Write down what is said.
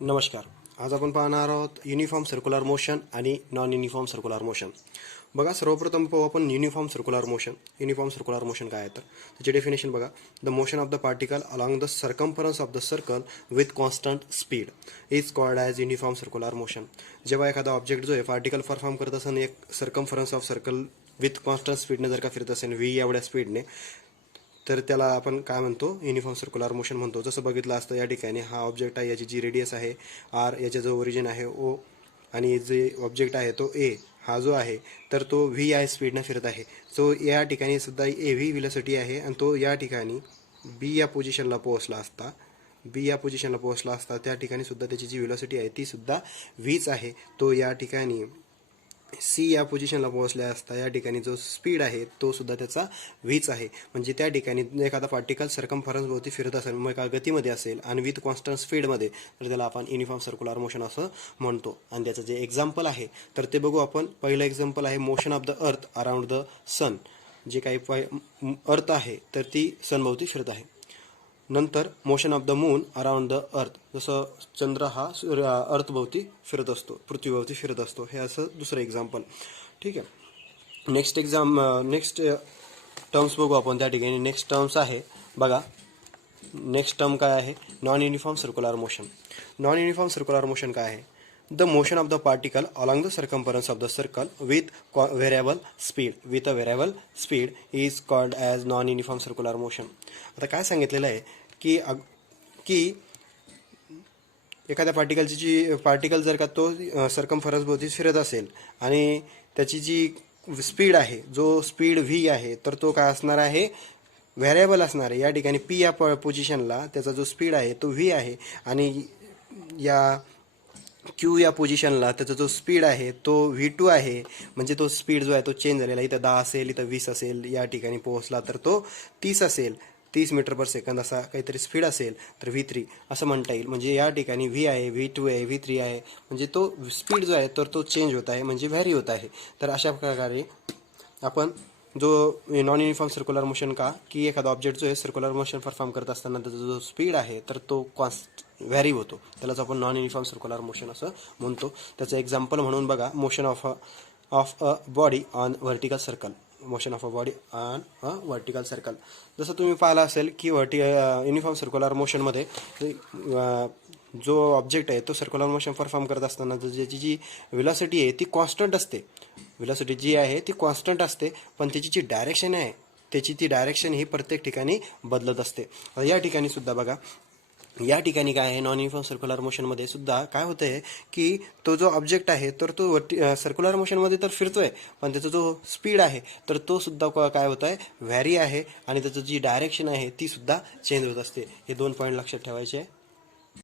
नमस्कार. आज आपण पाहणार आहोत युनिफॉर्म सर्क्युलर मोशन आणि नॉन युनिफॉर्म सर्क्युलर मोशन. बघा, सर्वप्रथम पाहू आपण uniform circular motion. Uniform circular motion काय आहे तर त्याची डेफिनेशन बघा. The motion of the particle along the circumference of the circle with constant speed is called as uniform circular motion. जेव्हा एखादा ऑब्जेक्ट जो आहे पार्टिकल परफॉर्म करत असेल एक circumference of circle with constant स्पीडने जर का फिरत असेल व्ही एवढ्या स्पीडने, तर त्याला आपण काय म्हणतो, युनिफॉर्म सर्क्युलर मोशन म्हणतो. जसं बघितलं असतं या ठिकाणी हा ऑब्जेक्ट आहे, याची जी रेडियस आहे आर, याचे जो ओरिजिन आहे ओ, आणि जे ऑब्जेक्ट आहे तो ए हा जो आहे तर तो व्ही आय स्पीडनं फिरत आहे. सो या ठिकाणी सुद्धा ए व्ही व्हेलॉसिटी आहे आणि तो या ठिकाणी बी या पोझिशनला पोहोचला असता त्या ठिकाणी सुद्धा त्याची जी व्हेलॉसिटी आहे ती सुद्धा व्हीच आहे. तो या ठिकाणी सी या पोझिशनला पोहोचल्या असता या ठिकाणी जो स्पीड आहे तो सुद्धा त्याचा व्हीच आहे. म्हणजे त्या ठिकाणी एखादा पार्टिकल सर्कम्फरन्स भोवती फिरत असेल, मग एका गतीमध्ये असेल आणि विथ कॉन्स्टंट स्पीडमध्ये, तर त्याला आपण युनिफॉर्म सर्क्युलर मोशन असं म्हणतो. आणि त्याचं जे एक्झाम्पल आहे तर ते बघू आपण. पहिलं एक्झाम्पल आहे motion of the earth around the sun. जे काही अर्थ आहे तर ती सनभोवती फिरत आहे. नंतर motion of the moon around the earth, जसं चंद्र हा अर्थभोवती फिरत असतो, पृथ्वीभोवती फिरत असतो. हे असं दुसरं एक्झाम्पल. ठीक आहे. नेक्स्ट टर्म्स बघू आपण त्या ठिकाणी. नेक्स्ट टर्म्स आहे बघा. नेक्स्ट टर्म काय आहे? Non uniform circular motion. Non uniform circular motion काय आहे? The motion of the particle along the circumference of the circle with variable speed is called as non uniform circular motion. आता काय सांगितलेलं आहे की एखाद्या पार्टिकल जर का तो सर्कम्फरन्स भोवती फिरत असेल आणि त्याची जी स्पीड आहे, जो स्पीड व्ही आहे, तर तो काय असणार आहे? व्हेरिएबल असणार आहे. या ठिकाणी पी या पोझिशनला त्याचा जो स्पीड आहे तो व्ही आहे आणि या क्यू या पोझिशनला त्याचा जो स्पीड आहे तो V2 आहे. म्हणजे तो स्पीड जो आहे तो चेंज झालेला. इथं 10 असेल, इथं 20 असेल, या ठिकाणी पोहोचला तर तो 30 असेल, 30 मीटर पर सेकंद असा काहीतरी स्पीड असेल तर V3 असं म्हणता येईल. म्हणजे या ठिकाणी V आहे, V2 आहे, V3 आहे, म्हणजे तो स्पीड जो आहे तर तो चेंज होत आहे, म्हणजे व्हॅरी होत आहे. तर अशा प्रकारे आपण जो नॉन युनिफॉर्म सर्क्युलर मोशन की एखादा ऑब्जेक्ट जो आहे सर्क्युलर मोशन परफॉर्म करत असताना त्याचा जो स्पीड आहे तर तो व्हॅरी होतो, त्यालाच आपण नॉन युनिफॉर्म सर्क्युलर मोशन असं म्हणतो. त्याचं एक्झाम्पल म्हणून बघा, motion of a body on vertical circle. Motion of a body on a vertical circle. जसं तुम्ही पाहिलं असेल की युनिफॉर्म सर्क्युलर मोशनमध्ये जो ऑब्जेक्ट आहे तो सर्क्युलर मोशन परफॉर्म करत असताना ज्याची जी व्हेलॉसिटी आहे ती कॉन्स्टंट असते. व्हेलॉसिटी जी आहे ती कॉन्स्टंट असते, पण त्याची जी डायरेक्शन आहे त्याची ती डायरेक्शन ही प्रत्येक ठिकाणी बदलत असते. या ठिकाणी सुद्धा बघा, या ठिकाणी काय आहे, नॉन युनिफॉर्म सर्क्युलर मोशनमध्ये सुद्धा काय होतं आहे की तो जो ऑब्जेक्ट आहे तर तो सर्क्युलर मोशनमध्ये तर फिरतोय, पण त्याचा जो स्पीड आहे तर तो सुद्धा काय होत आहे? व्हॅरी आहे. आणि त्याचं जी डायरेक्शन आहे ती सुद्धा चेंज होत असते. हे 2 पॉईंट लक्षात ठेवायचे आहे.